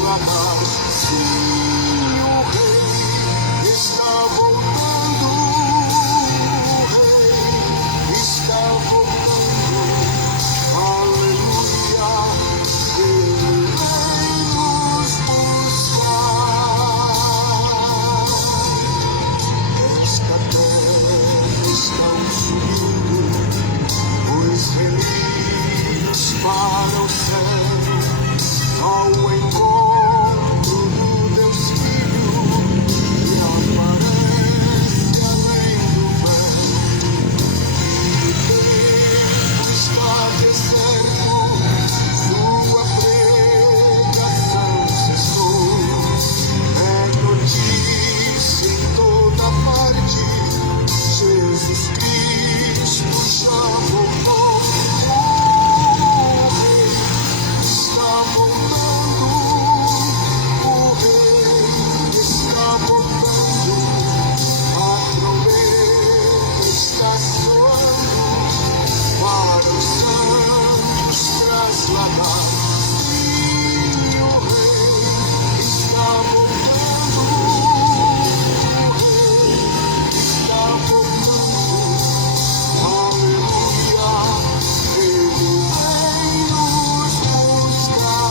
trasladar. Sim, o rei está voltando, o rei está voltando. Aleluia, ele vem nos buscar. Esta terra está subindo os relíquios para o céu, ao encontro do Deus Filho, que aparece além do véu. E Cristo está descendo, sua pregação cessou. É notícia em toda parte, Jesus Cristo já voltou. O rei está voltando, o rei está voltando. A trombeta está soando para os santos trasladar. Sim, o rei está voltando, o rei está voltando. Aleluia, ele vem nos buscar.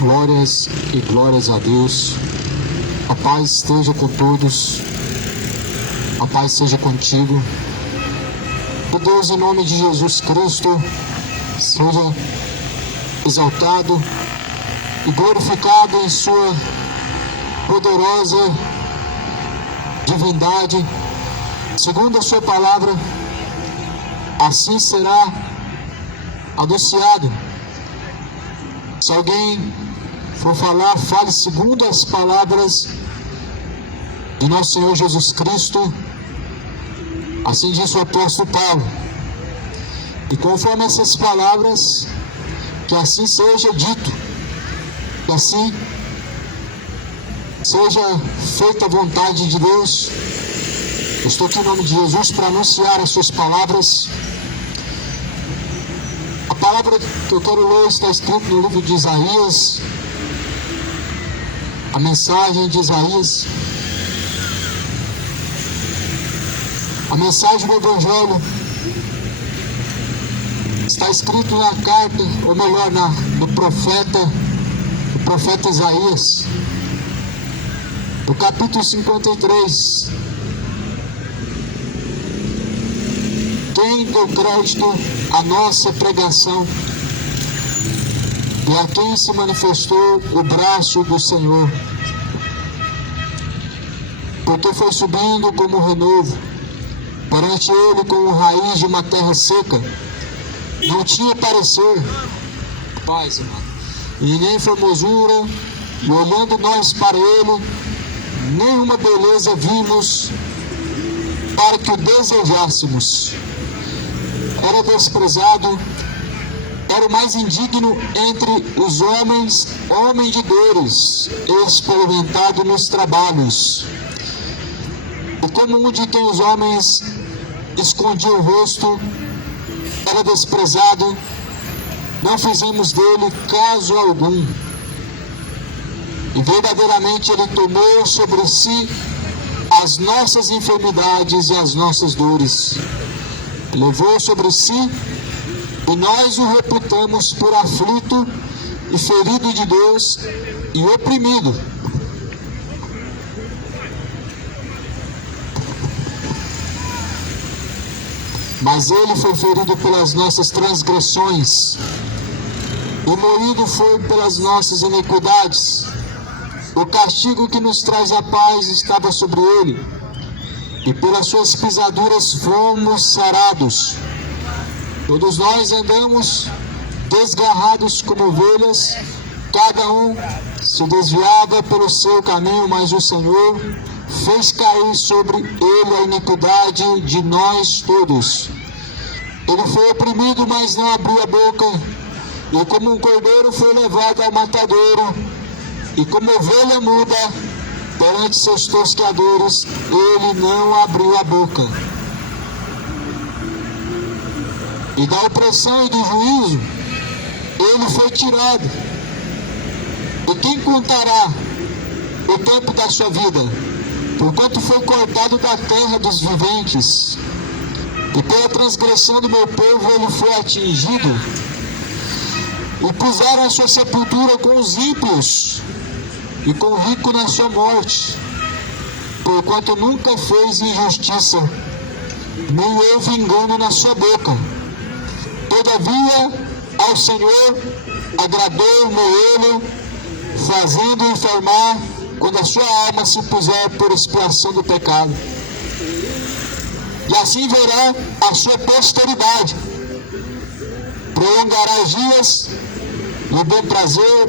Glórias e glórias a Deus. A paz esteja com todos. A paz seja contigo. Que Deus, em nome de Jesus Cristo, seja exaltado e glorificado em sua poderosa divindade. Segundo a sua palavra, assim será anunciado. Se alguém for falar, fale segundo as palavras de nosso Senhor Jesus Cristo. Assim diz o apóstolo Paulo. E conforme essas palavras, que assim seja dito, que assim seja feita a vontade de Deus. Eu estou aqui em nome de Jesus para anunciar as suas palavras. A palavra que eu quero ler está escrita no livro de Isaías, a mensagem de Isaías, a mensagem do Evangelho. Está escrito na carta, ou melhor, no profeta Isaías, no capítulo 53. Quem deu crédito à nossa pregação e a quem se manifestou o braço do Senhor, porque foi subindo como renovo perante ele como raiz de uma terra seca. Não tinha parecer, paz, irmão, e nem formosura, e olhando nós para ele, nenhuma beleza vimos para que o desejássemos. Era desprezado, era o mais indigno entre os homens, homem de dores, experimentado nos trabalhos. O comum de quem os homens escondiam o rosto, era desprezado, não fizemos dele caso algum. E verdadeiramente ele tomou sobre si as nossas enfermidades e as nossas dores. Levou sobre si, e nós o reputamos por aflito e ferido de Deus e oprimido. Mas ele foi ferido pelas nossas transgressões, e moído foi pelas nossas iniquidades. O castigo que nos traz a paz estava sobre ele, e pelas suas pisaduras fomos sarados. Todos nós andamos desgarrados como ovelhas, Cada um se desviava pelo seu caminho, mas o Senhor fez cair sobre ele a iniquidade de nós todos. Ele foi oprimido, mas não abriu a boca, e como um cordeiro foi levado ao matadouro, e como ovelha muda perante seus tosqueadores, ele não abriu a boca. E da opressão e do juízo, ele foi tirado. E quem contará o tempo da sua vida? Porquanto foi cortado da terra dos viventes, e pela transgressão do meu povo ele foi atingido. E puseram a sua sepultura com os ímpios, e com o rico na sua morte, porquanto nunca fez injustiça, nem houve engano na sua boca. Todavia, ao Senhor agradou moê-lo, fazendo enfermar, quando a sua alma se puser por expiação do pecado. E assim verá a sua posteridade, prolongará os dias, e o bom prazer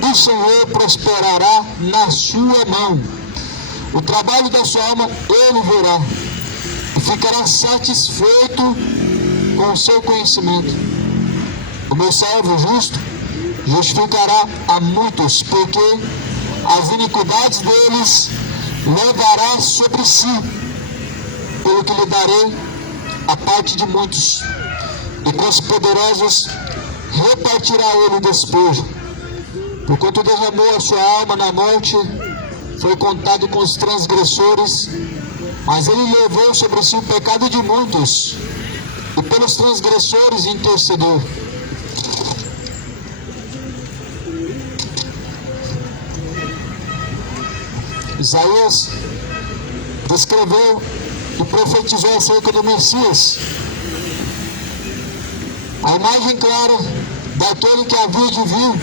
do Senhor prosperará na sua mão. O trabalho da sua alma ele verá, e ficará satisfeito com o seu conhecimento. O meu servo justo justificará a muitos, porque as iniquidades deles levará sobre si, pelo que lhe darei a parte de muitos, e com os poderosos repartirá ele o despojo. Porquanto derramou a sua alma na morte, foi contado com os transgressores, mas ele levou sobre si o pecado de muitos, e pelos transgressores intercedeu. Isaías descreveu e profetizou acerca do Messias, a imagem clara daquele que havia de vir,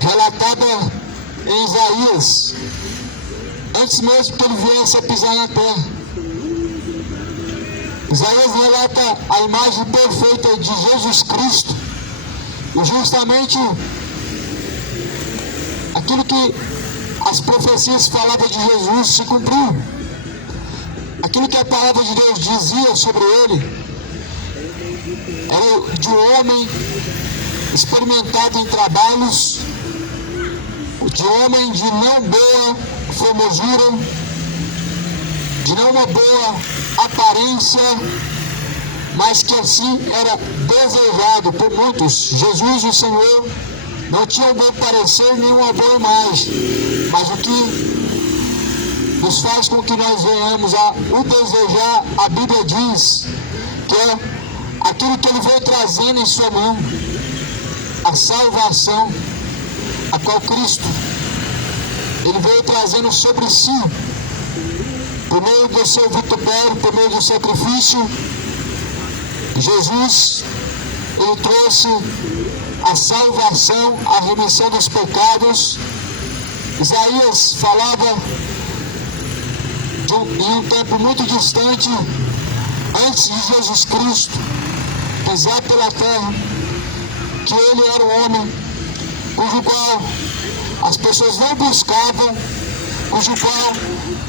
relatada em Isaías, antes mesmo que ele viesse a pisar na terra. Isaías relata a imagem perfeita de Jesus Cristo, e justamente aquilo que as profecias falavam de Jesus se cumpriu. Aquilo que a palavra de Deus dizia sobre ele era de um homem experimentado em trabalhos, de homem de não boa formosura, de não uma boa aparência, mas que assim era desejado por muitos. Jesus, o Senhor, não tinha um bom parecer nem uma boa imagem, mas o que nos faz com que nós venhamos a o desejar, a Bíblia diz que é aquilo que ele veio trazendo em sua mão, a salvação, a qual Cristo ele veio trazendo sobre si, por meio do seu vitupério, por meio do sacrifício. Jesus, ele trouxe a salvação, a remissão dos pecados. Isaías falava em um tempo muito distante, antes de Jesus Cristo pisar pela terra, que ele era um homem cujo qual as pessoas não buscavam, cujo qual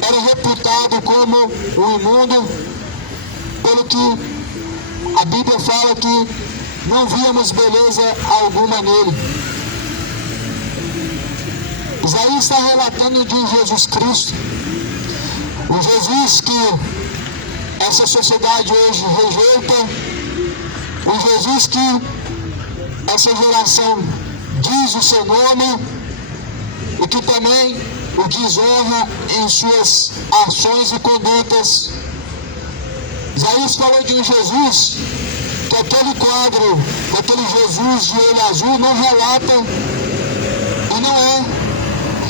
era reputado como um imundo, pelo que a Bíblia fala que não víamos beleza alguma nele. Isaías está relatando de Jesus Cristo, o Jesus que essa sociedade hoje rejeita, o Jesus que essa geração diz o seu nome e que também o desonra em suas ações e condutas. Isaías falou de um Jesus que aquele quadro, aquele Jesus de olho azul não relata e não é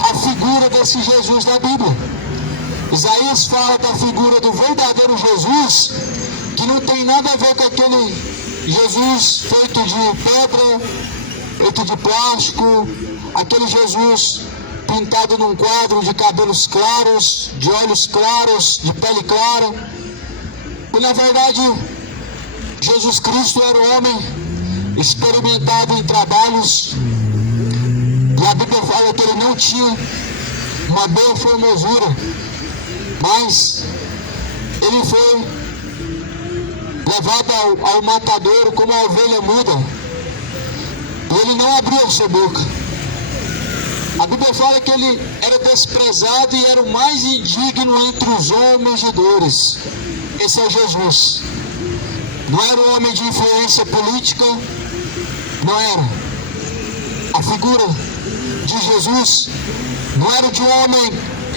a figura desse Jesus da Bíblia. Isaías fala da figura do verdadeiro Jesus, que não tem nada a ver com aquele Jesus feito de pedra, feito de plástico, aquele Jesus pintado num quadro de cabelos claros, de olhos claros, de pele clara. E na verdade, Jesus Cristo era o homem experimentado em trabalhos, e a Bíblia fala que ele não tinha uma boa formosura, mas ele foi levado ao matadouro como a ovelha muda, e ele não abriu a sua boca. A Bíblia fala que ele era desprezado e era o mais indigno entre os homens de dores. Esse é Jesus. Não era um homem de influência política, não era. A figura de Jesus não era de um homem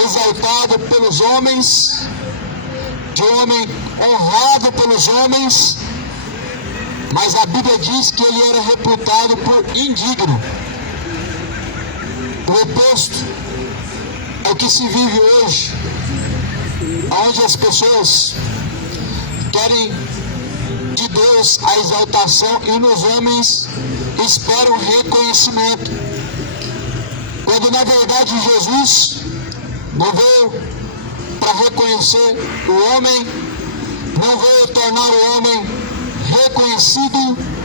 exaltado pelos homens, de um homem honrado pelos homens, mas a Bíblia diz que ele era reputado por indigno. O oposto é o que se vive hoje, onde as pessoas querem de Deus a exaltação e nos homens esperam reconhecimento, quando na verdade Jesus não veio para reconhecer o homem, não veio tornar o homem reconhecido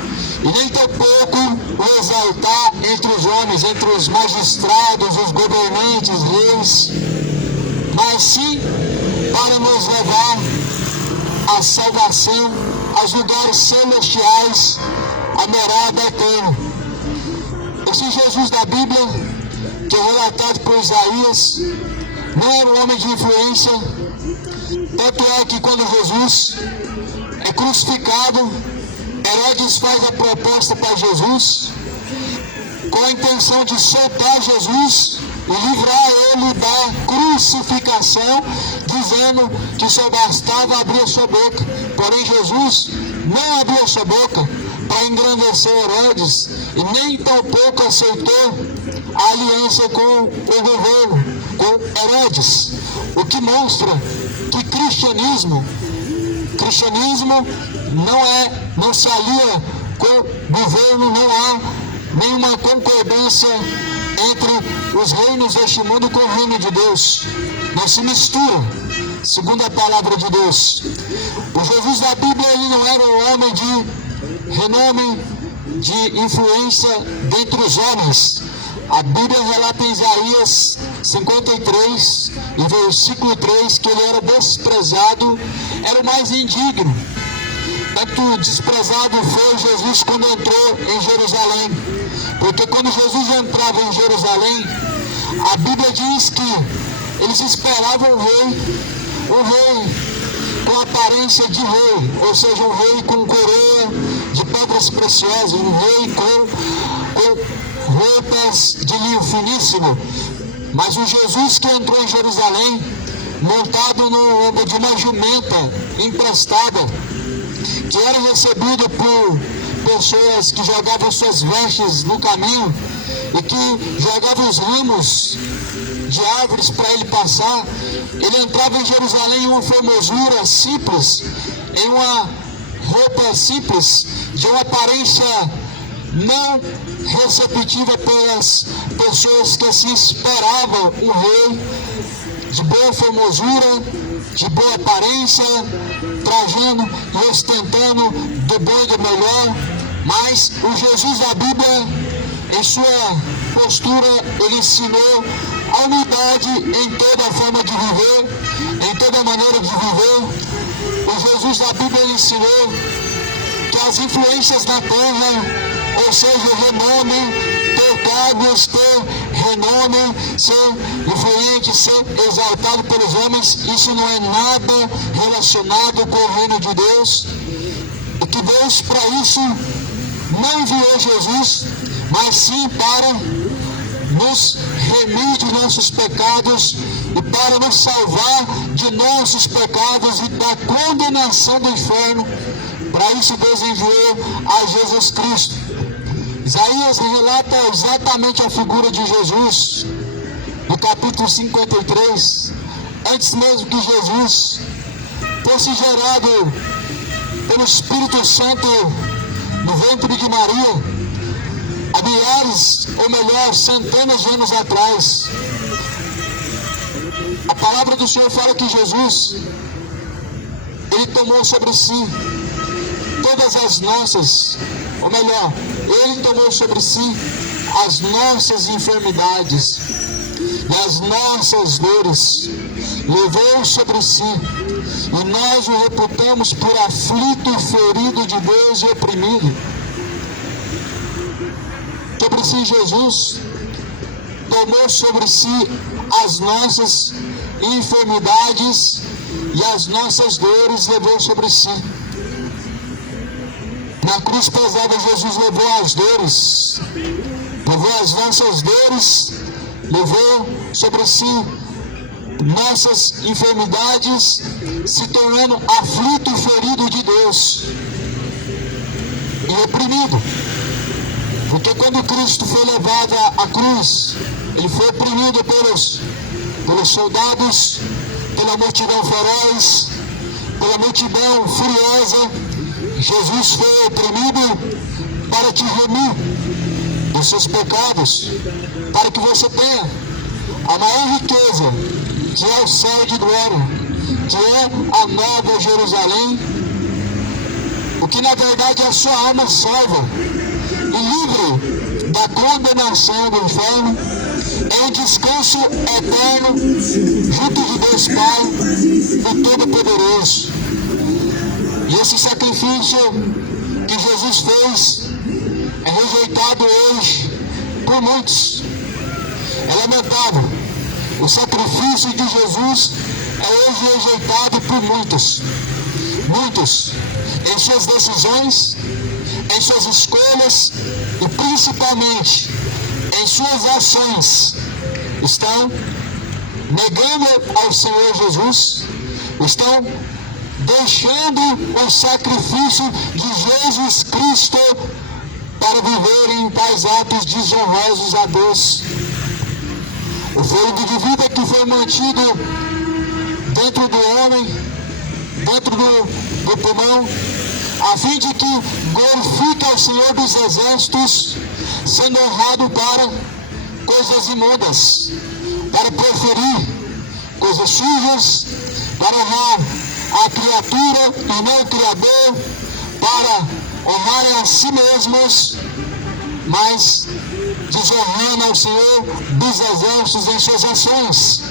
e nem tampouco o exaltar entre os homens, entre os magistrados, os governantes, reis, mas sim para nos levar à salvação, aos lugares celestiais, à morada eterna. Esse Jesus da Bíblia, que é relatado por Isaías, não era um homem de influência, tanto é que quando Jesus é crucificado, Herodes faz a proposta para Jesus, com a intenção de soltar Jesus e livrar ele da crucificação, dizendo que só bastava abrir a sua boca. Porém Jesus não abriu a sua boca para engrandecer Herodes e nem tampouco aceitou a aliança com o governo, com Herodes, o que mostra que cristianismo não se alia com o governo, não há nenhuma concordância entre os reinos deste mundo com o reino de Deus. Não se mistura, segundo a palavra de Deus. O Jesus da Bíblia, ele não era um homem de renome, de influência dentre os homens. A Bíblia relata em Isaías 53, em versículo 3, que ele era desprezado, era o mais indigno. Tanto desprezado foi Jesus quando entrou em Jerusalém. Porque quando Jesus entrava em Jerusalém, a Bíblia diz que eles esperavam um rei com aparência de rei, ou seja, um rei com coroa de pedras preciosas, um rei com roupas de linho finíssimo. Mas o Jesus que entrou em Jerusalém, montado no ombro de uma jumenta emprestada, que era recebido por pessoas que jogavam suas vestes no caminho e que jogavam os ramos de árvores para ele passar. Ele entrava em Jerusalém em uma formosura simples, em uma roupa simples, de uma aparência não receptiva pelas pessoas que se esperavam um rei de boa formosura, de boa aparência, trajando e ostentando do bom e do melhor. Mas o Jesus da Bíblia, em sua postura, ele ensinou a humildade em toda a forma de viver, em toda a maneira de viver. O Jesus da Bíblia, ele ensinou que as influências da terra, ou seja, o renome, ter cargos, ter renome, ser influente, ser exaltado pelos homens, isso não é nada relacionado com o reino de Deus. E que Deus, para isso, não enviou Jesus, mas sim para nos remir de nossos pecados e para nos salvar de nossos pecados e da condenação do inferno. Para isso Deus enviou a Jesus Cristo. Isaías relata exatamente a figura de Jesus no capítulo 53, antes mesmo que Jesus fosse gerado pelo Espírito Santo no ventre de Maria, há milhares, ou melhor, centenas de anos atrás. A palavra do Senhor fala que Jesus, ele tomou sobre si todas as nossas, ou melhor, Ele tomou sobre si as nossas enfermidades e as nossas dores, levou sobre si, e nós o reputamos por aflito, ferido de Deus e oprimido. Sobre si Jesus tomou sobre si as nossas enfermidades e as nossas dores levou sobre si. Na cruz pesada Jesus levou as dores, levou as nossas dores, levou sobre si nossas enfermidades, se tornando aflito e ferido de Deus e oprimido. Porque quando Cristo foi levado à cruz, Ele foi oprimido pelos soldados, pela multidão feroz, pela multidão furiosa. Jesus foi oprimido para te remir dos seus pecados, para que você tenha a maior riqueza, que é o céu de glória, que é a nova Jerusalém, o que na verdade é a sua alma salva e livre da condenação do inferno, é um descanso eterno junto de Deus Pai, o Todo-Poderoso. E esse sacrifício que Jesus fez é rejeitado hoje por muitos. É lamentável. O sacrifício de Jesus é hoje rejeitado por muitos. Muitos, em suas decisões, em suas escolhas e principalmente em suas ações, estão negando ao Senhor Jesus, estão deixando o sacrifício de Jesus Cristo para viverem tais atos desonrosos a Deus. O fôlego de vida que foi mantido dentro do homem, dentro do pulmão, a fim de que glorifique ao Senhor dos Exércitos, sendo honrado para coisas imundas, para preferir coisas sujas, para honrar a criatura e não o Criador, para honrar a si mesmos, mas desonrando ao Senhor dos Exércitos em suas ações,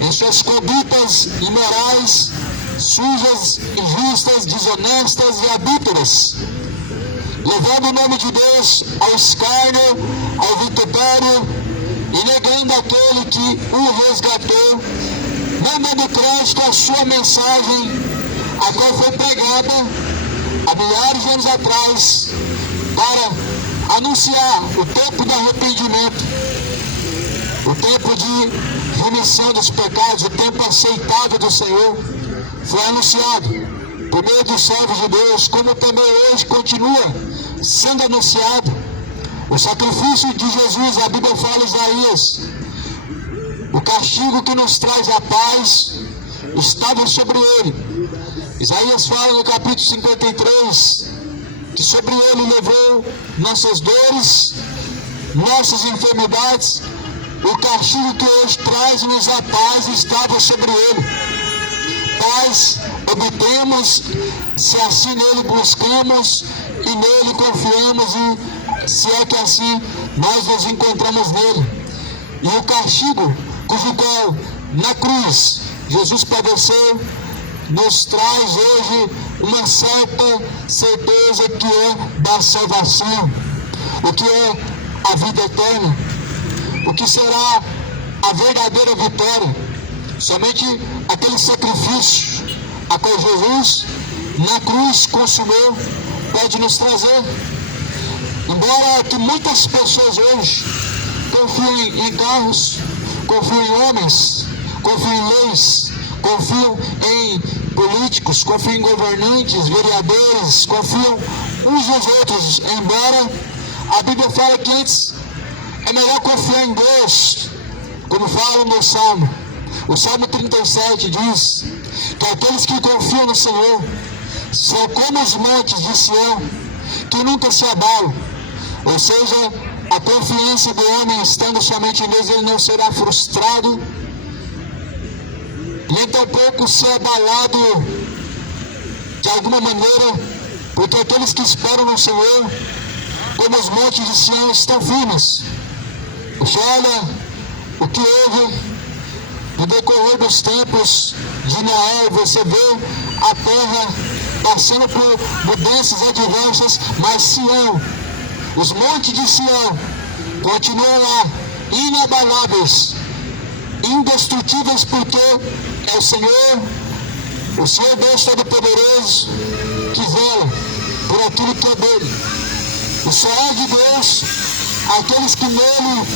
em suas condutas imorais, sujas, injustas, desonestas e adúlteras, levando o nome de Deus ao escárnio, ao vitupério e negando aquele que o resgatou, não dando crédito à sua mensagem, a qual foi pregada há milhares de anos atrás, para anunciar o tempo do arrependimento, o tempo de remissão dos pecados, o tempo aceitável do Senhor. Foi anunciado por meio dos servos de Deus, como também hoje continua sendo anunciado. O sacrifício de Jesus, a Bíblia fala em Isaías, o castigo que nos traz a paz estava sobre ele. Isaías fala no capítulo 53, que sobre ele levou nossas dores, nossas enfermidades, o castigo que hoje traz-nos a paz estava sobre ele. Paz obtemos se assim nele buscamos e nele confiamos, e se é que assim nós nos encontramos nele. E o castigo cujo qual na cruz Jesus padeceu nos traz hoje uma certa certeza que é da salvação, o que é a vida eterna, o que será a verdadeira vitória. Somente aquele sacrifício a qual Jesus na cruz consumou pode nos trazer. Embora que muitas pessoas hoje confiem em carros, confiam em homens, confiam em leis, confiam em políticos, confiam em governantes, vereadores, confiam uns nos outros, embora a Bíblia fala que antes é melhor confiar em Deus, como fala no Salmo. O Salmo 37 diz que aqueles que confiam no Senhor são como os montes de Sião, que nunca se abalam. Ou seja, a confiança do homem estando somente em Deus, ele não será frustrado, nem tampouco ser abalado de alguma maneira porque aqueles que esperam no Senhor, como os montes de Sião, estão firmes. Você olha o que houve no decorrer dos tempos de Noé, você vê a terra passando por mudanças adversas, mas Sião, os montes de Sião, continuam lá, inabaláveis, indestrutíveis, porque é o Senhor Deus Todo-Poderoso, que vela por aquilo que é dele. E só é de Deus aqueles que nele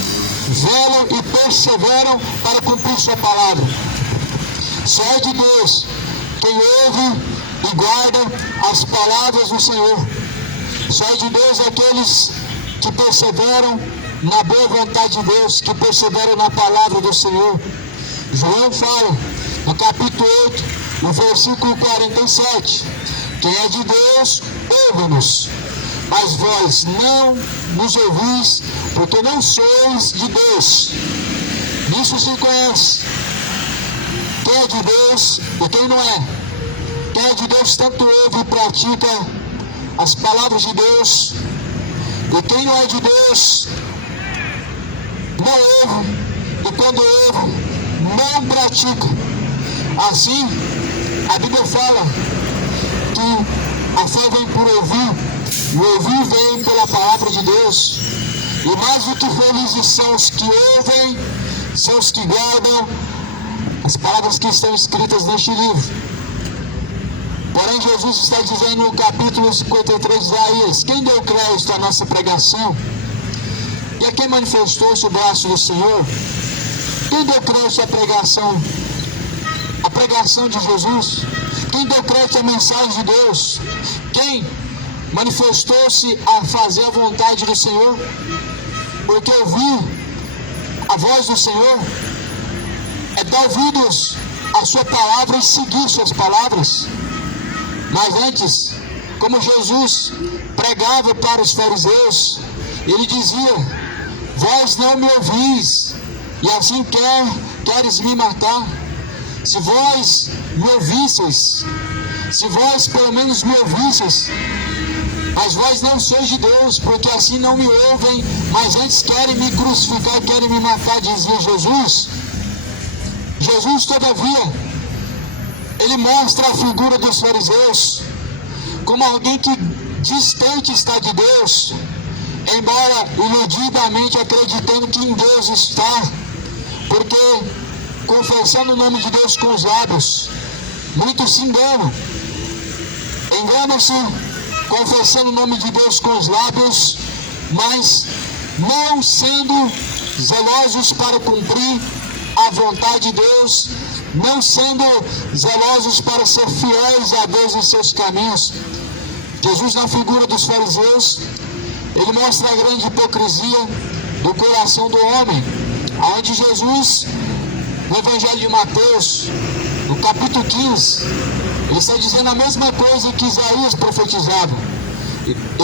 velam e perseveram para cumprir sua palavra. Só é de Deus quem ouve e guarda as palavras do Senhor. Só é de Deus aqueles que perseveram na boa vontade de Deus, que perseveram na palavra do Senhor. João fala no capítulo 8, no versículo 47, quem é de Deus, ouve-nos, mas vós não nos ouvis, porque não sois de Deus. Nisso se conhece quem é de Deus e quem não é. Quem é de Deus tanto ouve e pratica as palavras de Deus, e quem não é de Deus não ouve, e quando ouve, não pratica. Assim, a Bíblia fala que a fé vem por ouvir, e o ouvir vem pela palavra de Deus. E mais do que felizes são os que ouvem, são os que guardam as palavras que estão escritas neste livro. Porém, Jesus está dizendo no capítulo 53 de Isaías: quem deu crédito à nossa pregação? E a quem manifestou-se o braço do Senhor? Quem deu crédito à pregação? A pregação de Jesus? Quem deu crédito à mensagem de Deus? Quem manifestou-se a fazer a vontade do Senhor? Porque ouvir a voz do Senhor é dar ouvidos à sua palavra e seguir suas palavras. Mas antes, como Jesus pregava para os fariseus, ele dizia: vós não me ouvis, e assim queres me matar. Se vós me ouvisseis, se vós pelo menos me ouvisseis, mas vós não sois de Deus, porque assim não me ouvem, mas antes querem me crucificar, querem me matar, dizia Jesus. Jesus, todavia, ele mostra a figura dos fariseus como alguém que distante está de Deus, embora iludidamente acreditando que em Deus está, porque confessando o nome de Deus com os lábios, muitos se enganam. Enganam-se confessando o nome de Deus com os lábios, mas não sendo zelosos para cumprir a vontade de Deus, não sendo zelosos para ser fiéis a Deus em seus caminhos. Jesus, na figura dos fariseus, ele mostra a grande hipocrisia do coração do homem, aonde Jesus, no Evangelho de Mateus, no capítulo 15, ele está dizendo a mesma coisa que Isaías profetizava: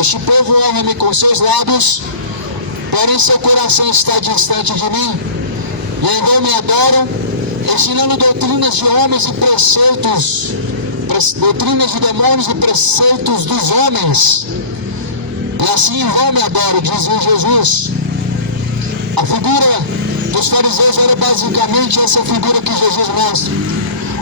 este povo honra-me com seus lábios, porém seu coração está distante de mim, e em vão me adoram, ensinando doutrinas de homens e preceitos, doutrinas de demônios e preceitos dos homens, e assim em vão me adoram, dizia Jesus. A figura dos fariseus era basicamente essa figura que Jesus mostra: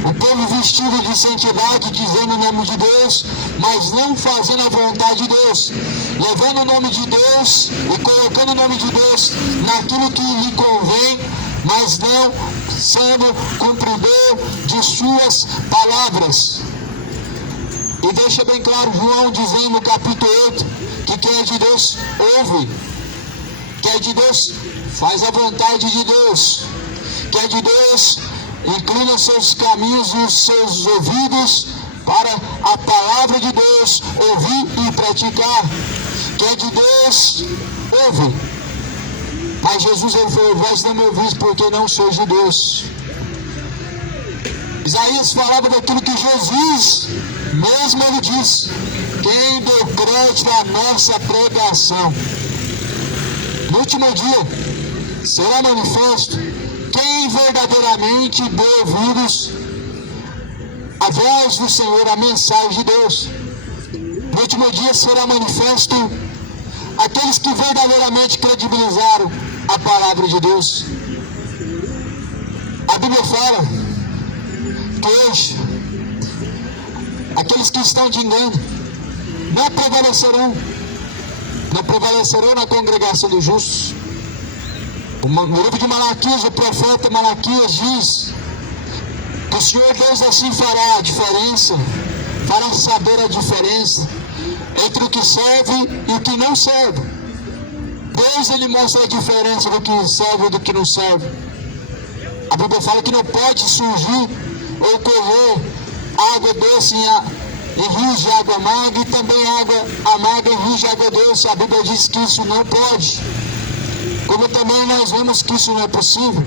o povo vestido de santidade, dizendo o nome de Deus, mas não fazendo a vontade de Deus, levando o nome de Deus e colocando o nome de Deus naquilo que lhe convém, mas não sendo cumpridor de suas palavras. E deixa bem claro João dizendo no capítulo 8 que quem é de Deus ouve, quem é de Deus faz a vontade de Deus, quem é de Deus inclina seus caminhos e os seus ouvidos para a palavra de Deus, ouvir e praticar. Quem é de Deus ouve. Mas Jesus, ele falou: vós não me ouvis, porque não sois de Deus. Isaías falava daquilo que Jesus mesmo ele disse: quem deu crédito à nossa pregação? No último dia será manifesto quem verdadeiramente deu ouvidos à voz do Senhor, à mensagem de Deus. No último dia será manifesto aqueles que verdadeiramente credibilizaram a palavra de Deus. A Bíblia fala que hoje aqueles que estão de engano não prevalecerão na congregação dos justos. No livro de Malaquias, o profeta Malaquias diz que o Senhor Deus assim fará a diferença, fará saber a diferença entre o que serve e o que não serve. Deus, ele mostra a diferença do que serve e do que não serve. A Bíblia fala que não pode surgir ou correr água doce em rios de água amarga e também água amarga em rios de água doce. A Bíblia diz que isso não pode. Como também nós vemos que isso não é possível.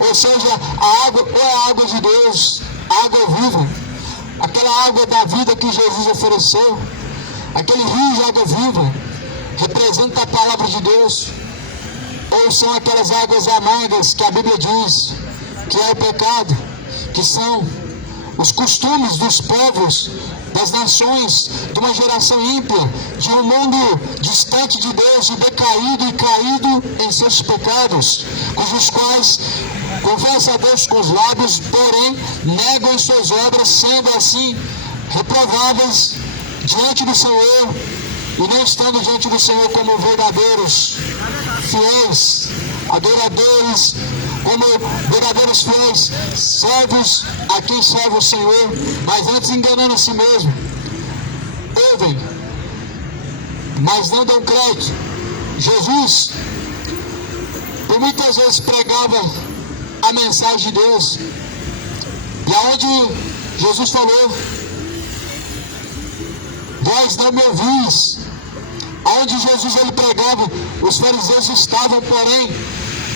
Ou seja, a água ou a água de Deus, água viva, aquela água da vida que Jesus ofereceu, aquele rio de água viva, representa a palavra de Deus. Ou são aquelas águas amargas que a Bíblia diz que é o pecado, que são os costumes dos povos, das nações, de uma geração ímpia, de um mundo distante de Deus, e decaído e caído em seus pecados, cujos quais confessa a Deus com os lábios, porém negam as suas obras, sendo assim reprováveis diante do Senhor, e não estando diante do Senhor como verdadeiros fiéis, adoradores, como verdadeiros fiéis, servos a quem serve o Senhor, mas antes enganando a si mesmo. Ouvem, mas não dão crédito. Jesus, por muitas vezes, pregava a mensagem de Deus, e aonde Jesus falou: vós não me ouvis. Aonde Jesus ele pregava, os fariseus estavam, porém,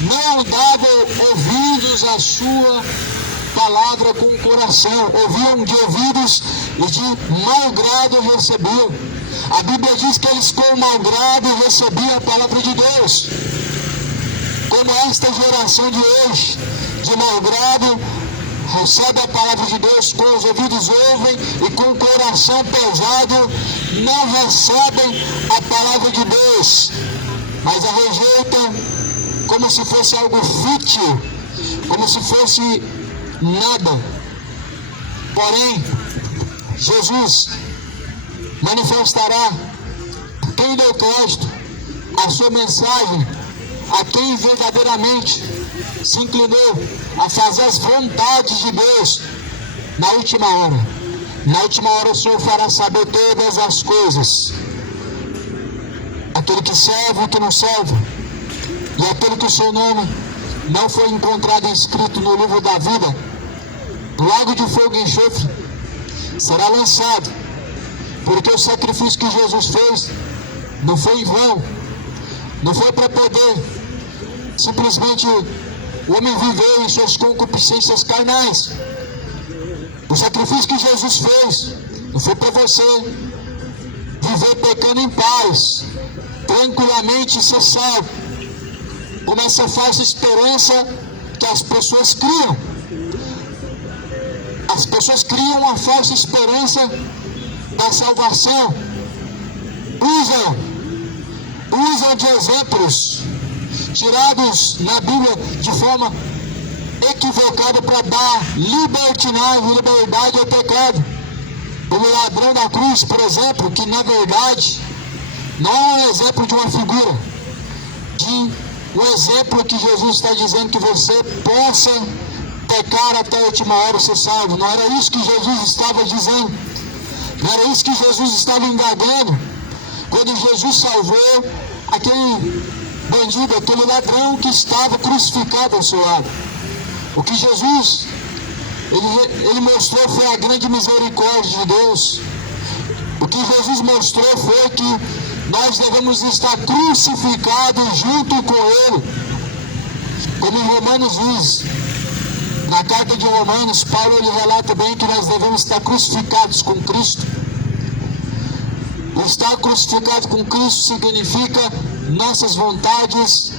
não davam ouvidos à sua palavra com o coração, ouviam de ouvidos e de mau grado recebiam. A Bíblia diz que eles com mau grado recebiam a palavra de Deus. Como esta geração de hoje, de mau grado, recebe a palavra de Deus, com os ouvidos ouvem e com o coração pesado não recebem a palavra de Deus, mas a rejeitam como se fosse algo fútil, como se fosse nada. Porém, Jesus manifestará quem deu crédito à sua mensagem, a quem verdadeiramente se inclinou a fazer as vontades de Deus na última hora. Na última hora o Senhor fará saber todas as coisas. Aquele que serve e o que não serve, e aquele que o seu nome não foi encontrado inscrito no livro da vida, no lago de fogo e enxofre, será lançado, porque o sacrifício que Jesus fez não foi em vão, não foi para poder simplesmente o homem viver em suas concupiscências carnais. O sacrifício que Jesus fez não foi para você viver pecando em paz, tranquilamente, ser salvo, como essa falsa esperança que as pessoas criam. As pessoas criam uma falsa esperança da salvação. Usam de exemplos tirados na Bíblia de forma equivocada para dar liberdade ao pecado. O ladrão da cruz, por exemplo, que na verdade não é um exemplo de uma figura, de um exemplo que Jesus está dizendo que você possa pecar até a última hora e ser salvo. Não era isso que Jesus estava dizendo, não era isso que Jesus estava indagando quando Jesus salvou aquele bandido, aquele ladrão que estava crucificado ao seu lado. O que Jesus ele mostrou foi a grande misericórdia de Deus. O que Jesus mostrou foi que nós devemos estar crucificados junto com Ele. Como em Romanos diz, na carta de Romanos, Paulo ele relata bem que nós devemos estar crucificados com Cristo. Estar crucificado com Cristo significa nossas vontades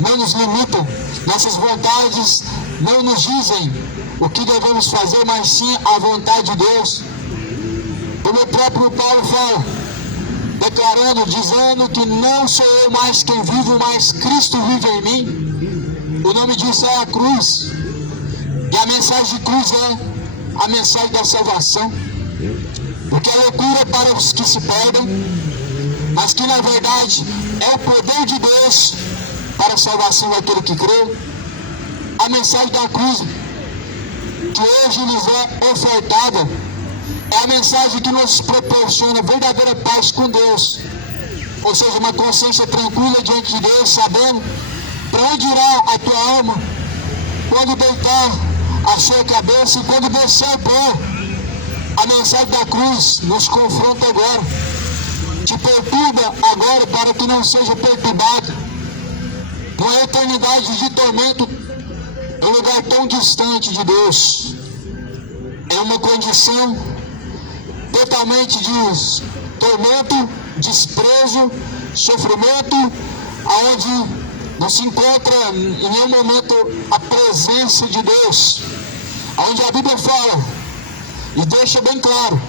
não nos limitam, nossas vontades não nos dizem o que devemos fazer, mas sim a vontade de Deus. Como o próprio Paulo fala, declarando, dizendo que não sou eu mais quem vivo, mas Cristo vive em mim. O nome disso é a cruz. E a mensagem de cruz é a mensagem da salvação. O que é loucura para os que se perdem, mas que na verdade é o poder de Deus para a salvação daquele que crê. A mensagem da cruz que hoje nos é ofertada é a mensagem que nos proporciona verdadeira paz com Deus, ou seja, uma consciência tranquila diante de Deus, sabendo para onde irá a tua alma quando deitar a sua cabeça e quando descer o pó. A mensagem da cruz nos confronta agora, te perturba agora para que não seja perturbado numa eternidade de tormento, um lugar tão distante de Deus. É uma condição totalmente de tormento, desprezo, sofrimento, aonde não se encontra em nenhum momento a presença de Deus, aonde a Bíblia fala e deixa bem claro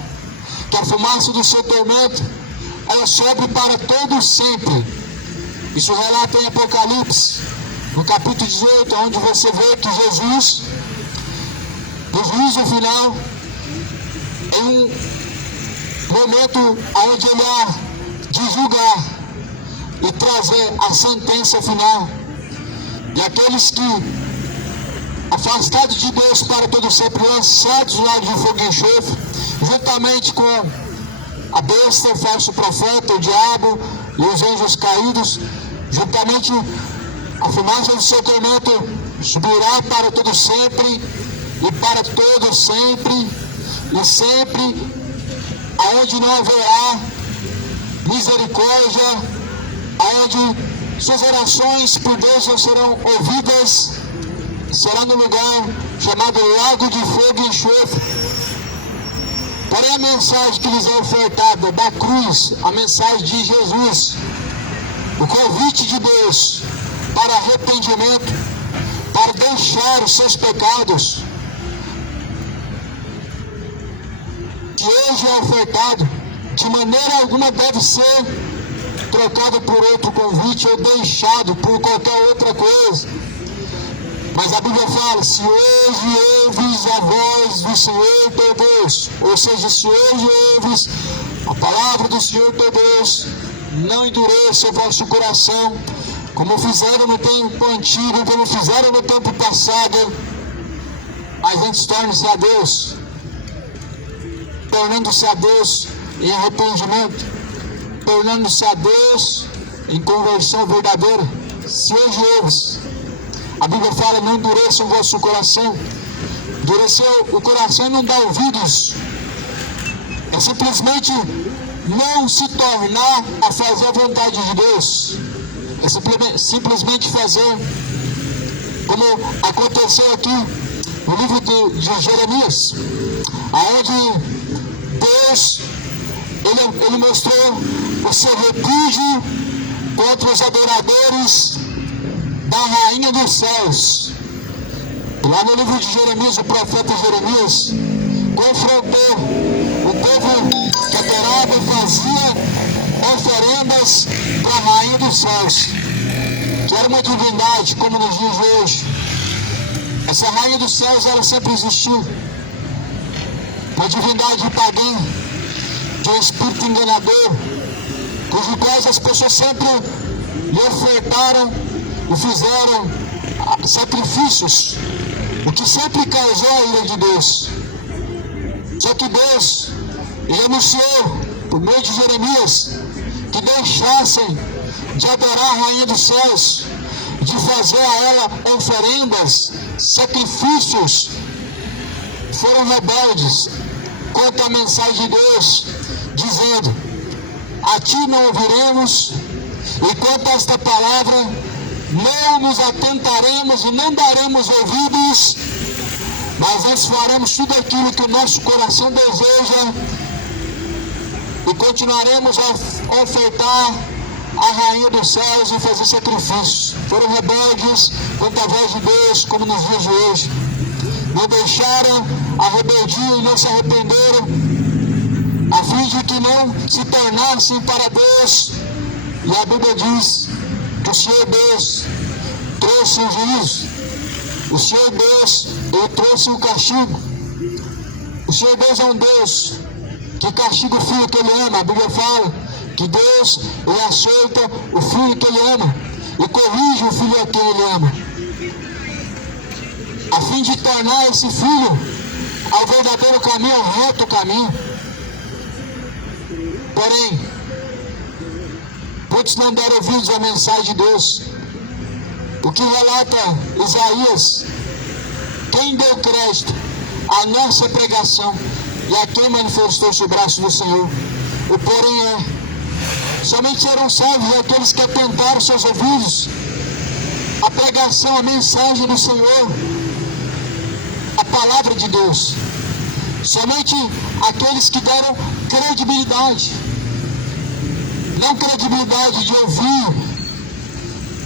que a fumaça do seu tormento ela sobe para todo sempre. Isso relata em Apocalipse, no capítulo 18, onde você vê que Jesus, no juízo final, em um momento onde ele há de julgar e trazer a sentença final, e aqueles que afastados de Deus para todo sempre, lançados no lago de fogo e enxofre, juntamente com a besta, o falso profeta, o diabo e os anjos caídos, juntamente a fumaça do seu tormento subirá para todo sempre e para todo sempre e sempre, aonde não haverá misericórdia, aonde suas orações por Deus não serão ouvidas, será no lugar chamado Lago de Fogo e Enxofre. Porém, a mensagem que lhes é ofertada da cruz, a mensagem de Jesus, o convite de Deus para arrependimento, para deixar os seus pecados, que hoje é ofertado, de maneira alguma deve ser trocado por outro convite ou deixado por qualquer outra coisa. Mas a Bíblia fala, se hoje ouves a voz do Senhor teu Deus, ou seja, se hoje ouves a palavra do Senhor teu Deus, não endureça o vosso coração, como fizeram no tempo antigo, como fizeram no tempo passado, mas antes torne-se a Deus, tornando-se a Deus em arrependimento, tornando-se a Deus em conversão verdadeira. Se hoje ouves, a Bíblia fala, não endureça o vosso coração. Endurecer o coração e não dar ouvidos é simplesmente não se tornar a fazer a vontade de Deus. É simplesmente fazer como aconteceu aqui no livro de Jeremias, aonde Deus ele mostrou o seu repúdio contra os adoradores da rainha dos céus. Lá no livro de Jeremias, o profeta Jeremias confrontou o povo que adorava e fazia oferendas para a rainha dos céus, que era uma divindade, como nos dias de hoje. Essa rainha dos céus, ela sempre existiu, uma divindade pagã, de um espírito enganador, cujo quais as pessoas sempre lhe ofertaram e fizeram sacrifícios, o que sempre causou a ira de Deus. Só que Deus, ele anunciou por meio de Jeremias que deixassem de adorar a rainha dos céus, de fazer a ela oferendas, sacrifícios. Foram rebeldes contra a mensagem de Deus, dizendo: a ti não ouviremos, e quanto a esta palavra não nos atentaremos e não daremos ouvidos, mas nós faremos tudo aquilo que o nosso coração deseja e continuaremos a ofertar a rainha dos céus e fazer sacrifícios. Foram rebeldes contra a voz de Deus, como nos dias de hoje. não deixaram a rebeldia e não se arrependeram, a fim de que não se tornassem para Deus. E a Bíblia diz que o Senhor Deus trouxe o juízo. O Senhor Deus, Ele trouxe o castigo. O Senhor Deus é um Deus que castiga o filho que Ele ama. A Bíblia fala que Deus, Ele açoita o filho que Ele ama e corrige o filho a quem Ele ama, a fim de tornar esse filho ao verdadeiro caminho, ao reto caminho. Porém, muitos não deram ouvidos à mensagem de Deus. O que relata Isaías: quem deu crédito à nossa pregação e a quem manifestou-se o braço do Senhor? O porém somente serão salvos aqueles que atentaram seus ouvidos à pregação, à mensagem do Senhor, a palavra de Deus. Somente aqueles que deram credibilidade, não credibilidade de ouvir,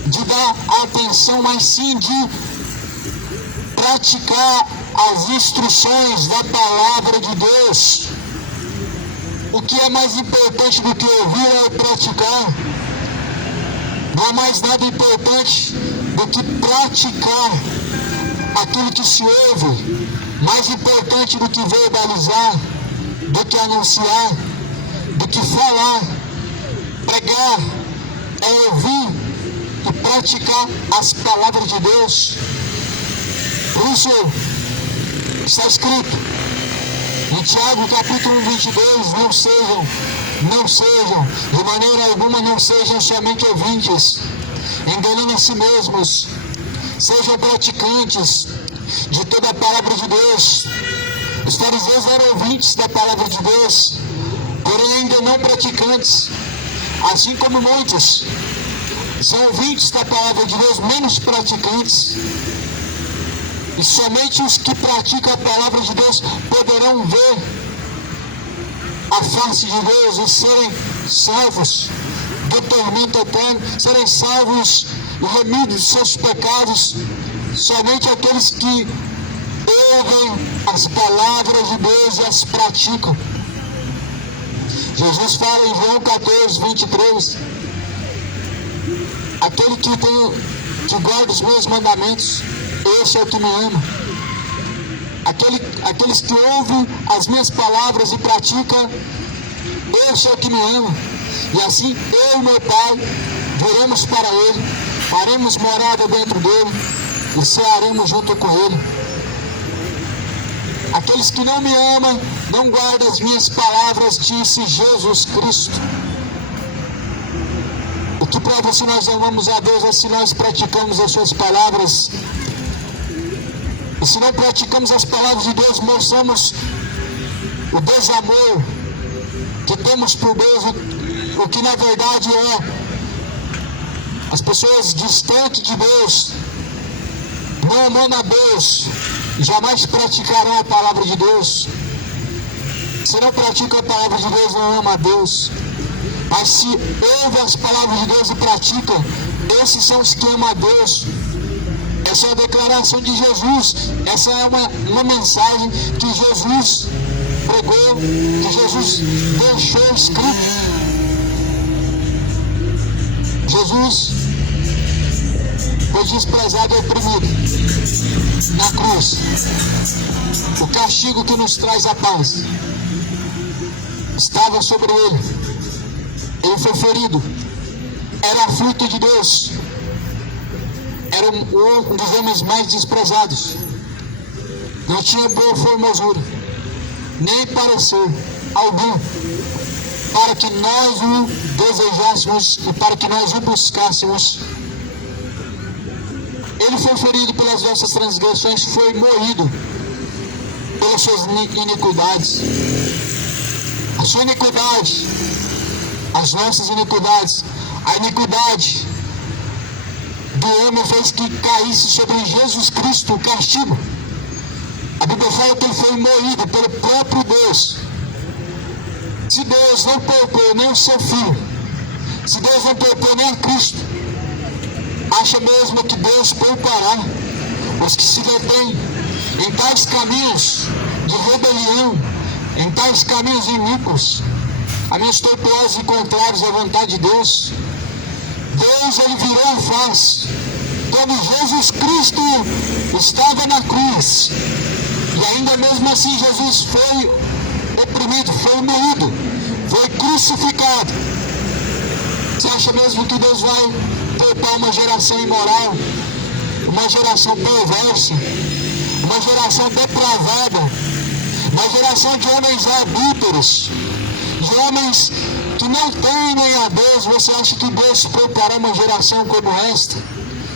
de dar atenção, mas sim de praticar as instruções da palavra de Deus. O que é mais importante do que ouvir é praticar. Não há mais nada importante do que praticar aquilo que se ouve. Mais importante do que verbalizar, do que anunciar, do que falar. Pregar é ouvir e praticar as palavras de Deus. Por isso está escrito em Tiago capítulo 22, não sejam, de maneira alguma não sejam somente ouvintes, enganando a si mesmos, sejam praticantes de toda a palavra de Deus. Os fariseus eram ouvintes da palavra de Deus, porém ainda não praticantes, assim como muitos são ouvintes da palavra de Deus, menos praticantes. E somente os que praticam a palavra de Deus poderão ver a face de Deus e serem salvos do tormento eterno, serem salvos e remidos de seus pecados. Somente aqueles que ouvem as palavras de Deus e as praticam. Jesus fala em João 14, 23, aquele que guarda os meus mandamentos, esse é o que me ama. Aqueles que ouvem as minhas palavras e praticam, esse é o que me ama. E assim eu e meu Pai viremos para Ele, faremos morada dentro dele e cearemos junto com Ele. Aqueles que não me amam, não guardam as minhas palavras, disse Jesus Cristo. O que prova se nós amamos a Deus é se nós praticamos as suas palavras. E se não praticamos as palavras de Deus, mostramos o desamor que temos por Deus, o que na verdade é. As pessoas distantes de Deus, não amando a Deus, jamais praticarão a palavra de Deus. Se não pratica a palavra de Deus, não ama a Deus. Mas se ouve as palavras de Deus e pratica, esses são os que amam a Deus. Essa é a declaração de Jesus. Essa é uma mensagem que Jesus pregou, que Jesus deixou escrito. Jesus foi desprezado e oprimido na cruz. O castigo que nos traz a paz estava sobre ele. Ele foi ferido. Era aflito de Deus. Era um dos homens mais desprezados. Não tinha boa formosura, nem parecer algum, para que nós o desejássemos e para que nós o buscássemos. Ele foi ferido pelas nossas transgressões, foi moído pelas suas iniquidades. A sua iniquidade, as nossas iniquidades, a iniquidade do homem fez que caísse sobre Jesus Cristo o castigo. A Bíblia fala que ele foi moído pelo próprio Deus. Se Deus não poupou nem o seu filho, se Deus não poupou nem a Cristo, acha mesmo que Deus poupará os que se detêm em tais caminhos de rebelião, em tais caminhos iníquos, caminhos tortuosos e contrários à vontade de Deus. Deus, ele virou a face quando Jesus Cristo estava na cruz, e ainda mesmo assim Jesus foi oprimido, foi moído, foi crucificado. Você acha mesmo que Deus vai poupar uma geração imoral, uma geração perversa, uma geração depravada, uma geração de homens adúlteros, de homens que não temem a Deus? Você acha que Deus poupará uma geração como esta?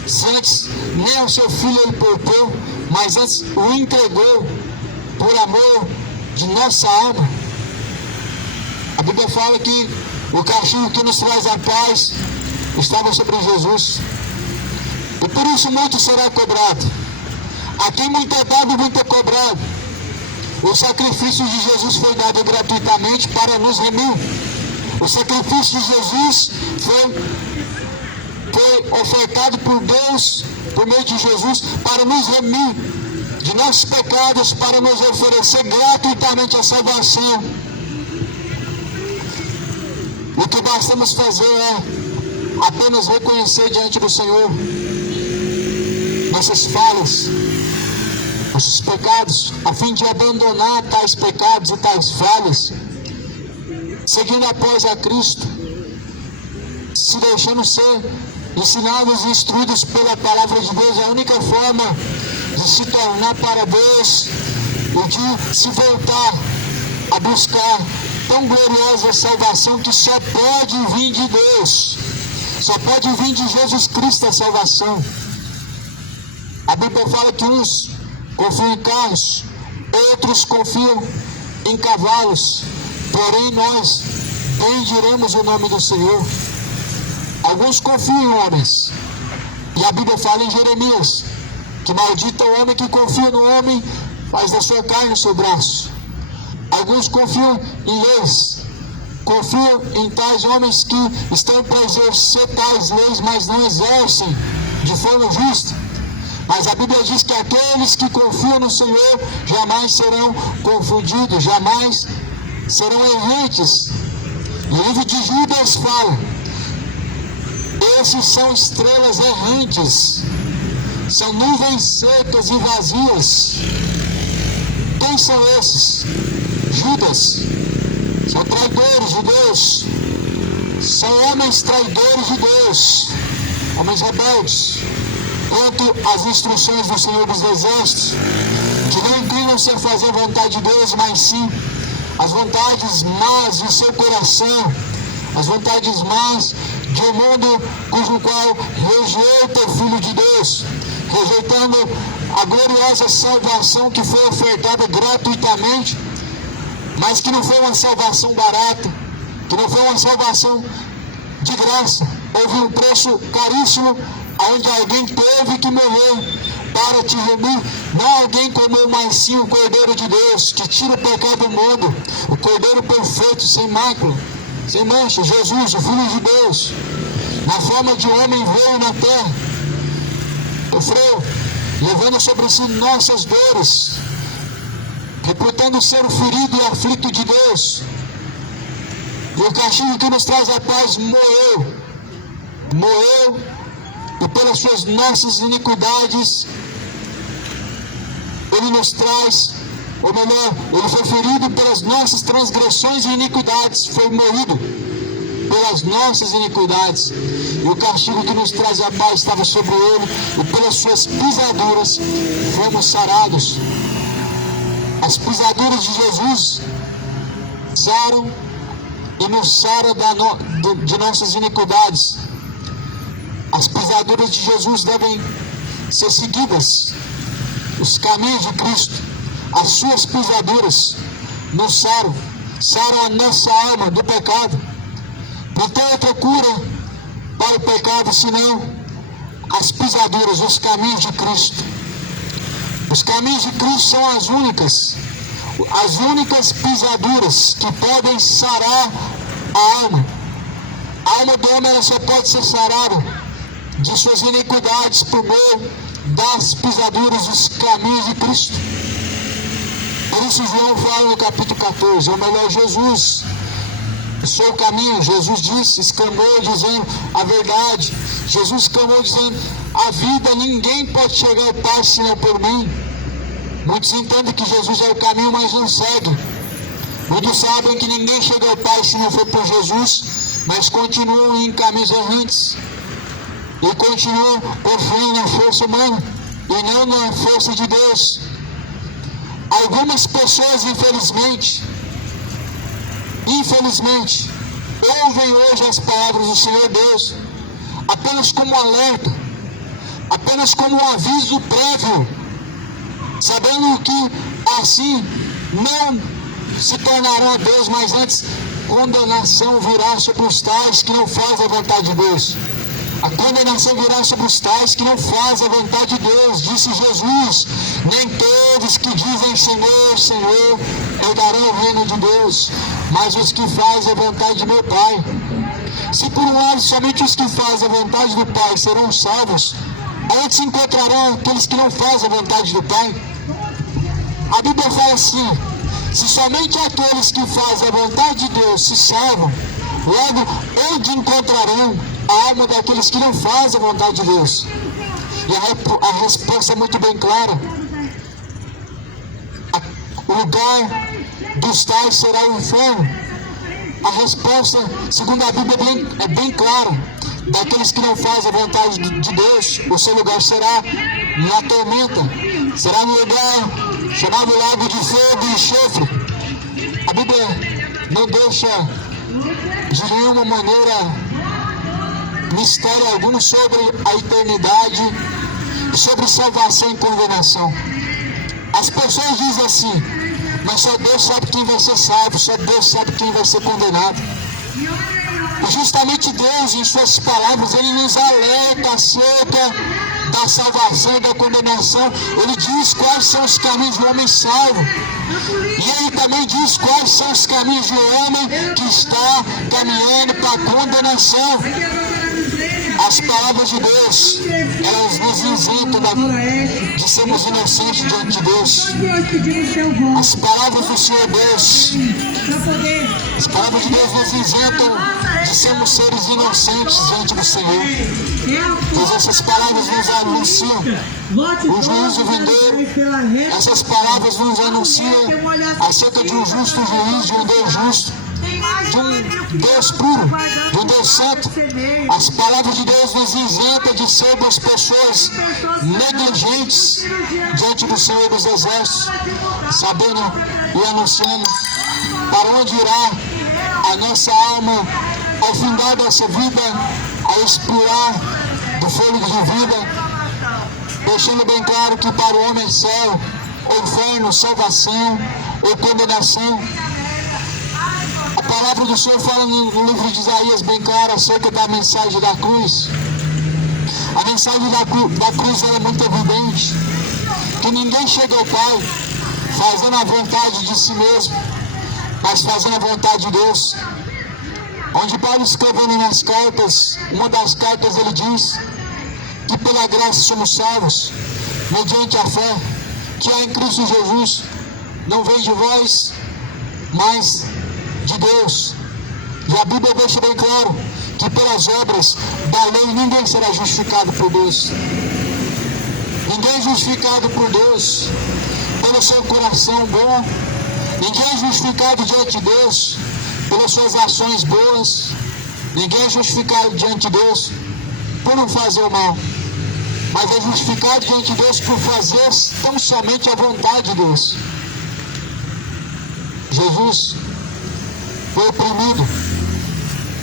Se antes nem ao seu filho ele poupou, mas antes o entregou por amor de nossa alma. A Bíblia fala que o castigo que nos traz a paz estava sobre Jesus, e por isso muito será cobrado. A quem muito é dado, muito é cobrado. O sacrifício de Jesus foi dado gratuitamente para nos remir. O sacrifício de Jesus foi ofertado por Deus, por meio de Jesus, para nos remir de nossos pecados, para nos oferecer gratuitamente a salvação. O que bastamos fazer é apenas reconhecer diante do Senhor nossas falhas, nossos pecados, a fim de abandonar tais pecados e tais falhas, seguindo após a Cristo, se deixando ser ensinados e instruídos pela palavra de Deus. É a única forma de se tornar para Deus e de se voltar a buscar tão gloriosa salvação que só pode vir de Deus, só pode vir de Jesus Cristo a salvação. A Bíblia fala que uns confiam em carros, outros confiam em cavalos, porém nós bendiremos o nome do Senhor. Alguns confiam em homens, e a Bíblia fala em Jeremias que maldito é o homem que confia no homem, faz da sua carne o seu braço. Alguns confiam em leis, confiam em tais homens que estão para exercer tais leis, mas não exercem de forma justa. Mas a Bíblia diz que aqueles que confiam no Senhor jamais serão confundidos, jamais serão errantes. O livro de Judas fala: esses são estrelas errantes, são nuvens secas e vazias. Quem são esses? Judas. São traidores de Deus, são homens traidores de Deus, homens rebeldes quanto às instruções do Senhor dos Exércitos, que não inclinam-se a fazer a vontade de Deus, mas sim as vontades más de seu coração, as vontades más de um mundo cujo qual rejeita o Filho de Deus, rejeitando a gloriosa salvação que foi ofertada gratuitamente, mas que não foi uma salvação barata, que não foi uma salvação de graça. Houve um preço caríssimo, onde alguém teve que morrer para te remir. Não alguém comeu, mas sim o Cordeiro de Deus, que tira o pecado do mundo, o Cordeiro perfeito, sem mácula, sem mancha, Jesus, o Filho de Deus, na forma de homem, veio na terra, sofreu, levando sobre si nossas dores, reputando ser o ferido e aflito de Deus, e o castigo que nos traz a paz morreu, e pelas suas nossas iniquidades ele nos traz, ou melhor, ele foi ferido pelas nossas transgressões e iniquidades, foi moído pelas nossas iniquidades, e o castigo que nos traz a paz estava sobre ele, e pelas suas pisaduras fomos sarados. As pisaduras de Jesus saram e nos sara de nossas iniquidades. As pisaduras de Jesus devem ser seguidas. Os caminhos de Cristo, as suas pisaduras nos saram a nossa alma do pecado. Não tem outra cura para o pecado senão as pisaduras, os caminhos de Cristo. Os caminhos de Cristo são as únicas pisaduras que podem sarar a alma. A alma do homem só pode ser sarada de suas iniquidades por meio das pisaduras dos caminhos de Cristo. Por isso João fala no capítulo 14, ou melhor, Jesus, eu sou o caminho. Jesus disse, exclamou dizendo a verdade. Jesus exclamou dizendo, a vida, ninguém pode chegar ao Pai senão por mim. Muitos entendem que Jesus é o caminho, mas não seguem. Muitos sabem que ninguém chega ao Pai se não for por Jesus, mas continuam em caminhos errantes. E continuam confiando na força humana e não na força de Deus. Algumas pessoas, infelizmente, ouvem hoje as palavras do Senhor Deus apenas como um alerta, apenas como um aviso prévio, sabendo que assim não se tornarão a Deus, mas antes condenação virá sobre os tais que não fazem a vontade de Deus. A condenação virá sobre os tais que não fazem a vontade de Deus, disse Jesus. Nem todos que dizem Senhor, Senhor, herdarão o reino de Deus, mas os que fazem a vontade de meu Pai. Se por um lado somente os que fazem a vontade do Pai serão salvos, onde se encontrarão aqueles que não fazem a vontade do Pai? A Bíblia fala assim, se somente aqueles que fazem a vontade de Deus se salvam, logo onde encontrarão a alma daqueles que não fazem a vontade de Deus? E a resposta é muito bem clara. O lugar dos tais será o inferno. A resposta, segundo a Bíblia, é bem clara. Daqueles que não fazem a vontade de Deus, o seu lugar será na tormenta, será no lugar chamado lago de fogo e enxofre. A Bíblia não deixa de nenhuma maneira mistério algum sobre a eternidade, sobre salvação e condenação. As pessoas dizem assim, mas só Deus sabe quem vai ser salvo, só Deus sabe quem vai ser condenado. E justamente Deus, em suas palavras, Ele nos alerta acerca da salvação e da condenação. Ele diz quais são os caminhos do homem salvo. E Ele também diz quais são os caminhos do homem que está caminhando para a condenação. As palavras de Deus, elas nos isentam de sermos inocentes diante de Deus. As palavras do Senhor Deus, as palavras de Deus nos isentam de sermos seres inocentes diante do Senhor. Pois essas palavras nos anunciam o juízo vindouro. Essas palavras nos anunciam acerca de um justo juiz, de um Deus justo, de um Deus puro, de um Deus santo. As palavras de Deus nos isentam de sermos pessoas negligentes diante do Senhor dos Exércitos, sabendo e anunciando para onde irá a nossa alma ao findar dessa vida, ao expirar do fôlego de vida, deixando bem claro que para o homem é céu, ou inferno, salvação ou condenação. A palavra do Senhor fala no livro de Isaías bem claro acerca da mensagem da cruz. A mensagem da cruz é muito evidente, que ninguém chega ao Pai fazendo a vontade de si mesmo, mas fazendo a vontade de Deus. Onde Paulo escrevendo nas cartas, uma das cartas ele diz que pela graça somos salvos, mediante a fé que há em Cristo Jesus, não vem de vós, mas de Deus. E a Bíblia deixa bem claro que pelas obras da lei ninguém será justificado por Deus. Ninguém é justificado por Deus pelo seu coração bom. Ninguém é justificado diante de Deus pelas suas ações boas. Ninguém é justificado diante de Deus por não fazer o mal, mas é justificado diante de Deus por fazer tão somente a vontade de Deus. Jesus foi oprimido,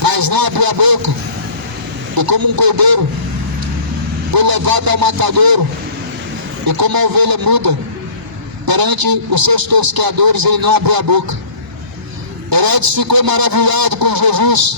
mas não abriu a boca, e como um cordeiro foi levado ao matadouro, e como a ovelha muda perante os seus tosqueadores, ele não abriu a boca. Herodes ficou maravilhado com Jesus,